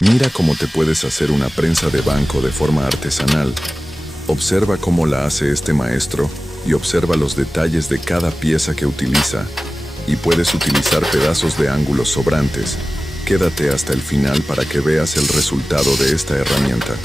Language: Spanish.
Mira cómo te puedes hacer una prensa de banco de forma artesanal. Observa cómo la hace este maestro y observa los detalles de cada pieza que utiliza. Y puedes utilizar pedazos de ángulos sobrantes. Quédate hasta el final para que veas el resultado de esta herramienta.